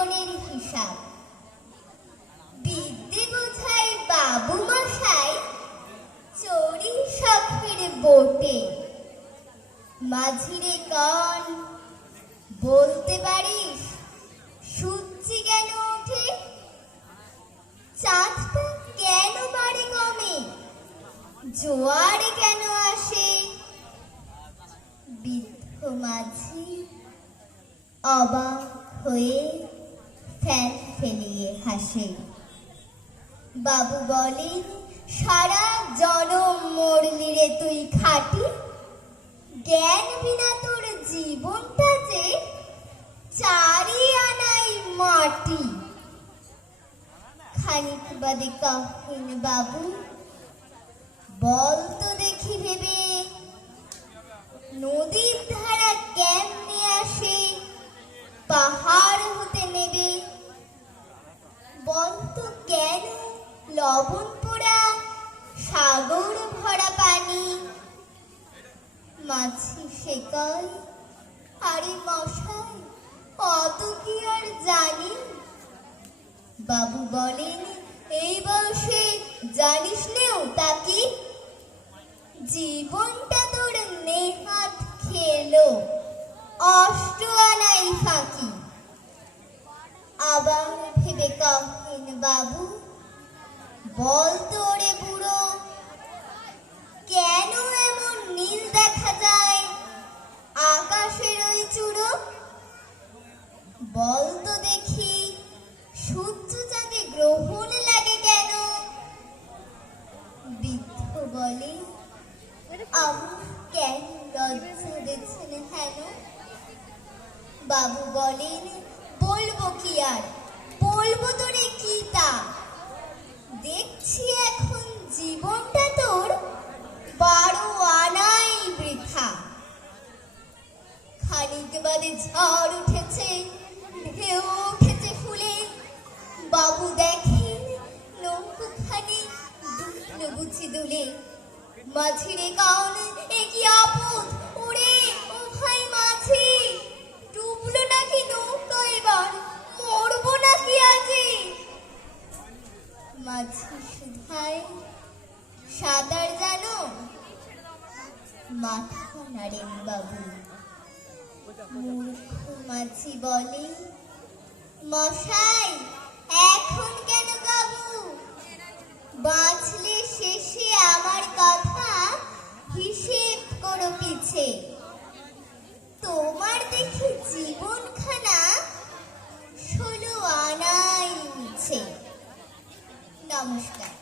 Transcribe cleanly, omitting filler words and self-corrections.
জীবনের হিসাব। বিদ্যে বোঝাই বাবু মশাই, চড়ি শখের বোটে। মাঝিরে কন, বলতে পারিস সূর্যি কেন ওঠে? চাঁদটা কেন বাড়ে কমে? জোয়ারে কেন আসে? বৃদ্ধ মাঝি অবাক হয়ে ফ্যান ফেলিয়ে হাসে। বাবু বলেন, সারা জনম মরলি রে তুই খাটি, জ্ঞান বিনা তোর জীবনটা যে চারি আনাই মাটি। খানিক বাদে কহেন বাবু, বল তো দেখি ভেবে, নদীর ধারা কেমনে আসে পাহাড় হতে নেবে? বল তো কেন লবণ পোড়া সাগর ভরা পানি? মাছি সে কয়, আরে মশাই অত কি আর জানি? বাবু বলেন, এই বয়সে জানিস নেও তা কি? জীবনটা তোর নেহাত খেলো অষ্ট আনাই ফাঁকি। আবার ভেবে কহেন বাবু, বল তো রে বুড়ো, কেন এমন নীল দেখা যায় আকাশের ওই চূড়ো? বল তো দেখি সূর্য চাঁদে গ্রহণ লাগে কেন? বৃদ্ধ বলে, আমি কেন লজ্জা দিচ্ছেন হেন? বাবু বলেন, বলবো কি আর, বলবো তোরে কি তা? দেখছি এখন জীবনটা তোর 12 আনাই বৃথা। খানিক বাদে ঝড় উঠেছে, ঢেউ উঠেছে ফুলে। বাবু দেখেন নৌকোখানি দুলে বুঝি দুলে। মাঝিরে কান, এ কি আপদ, ওরে ও ভাই মাঝি, ডুবলো নাকি নৌকা এবার, মরবো নাকি আজি? মাঝি শুধায়, সাঁতার জানো? মাথা নাড়েন বাবু। মূর্খ মাঝি বলে, মশাই এখন কেন কাবু? বাঁচলে শেষে আমার কথা হিসেব করো পিছে। তোমার দেখি জীবনখানা 16 আনাই মিছে। নমস্কার।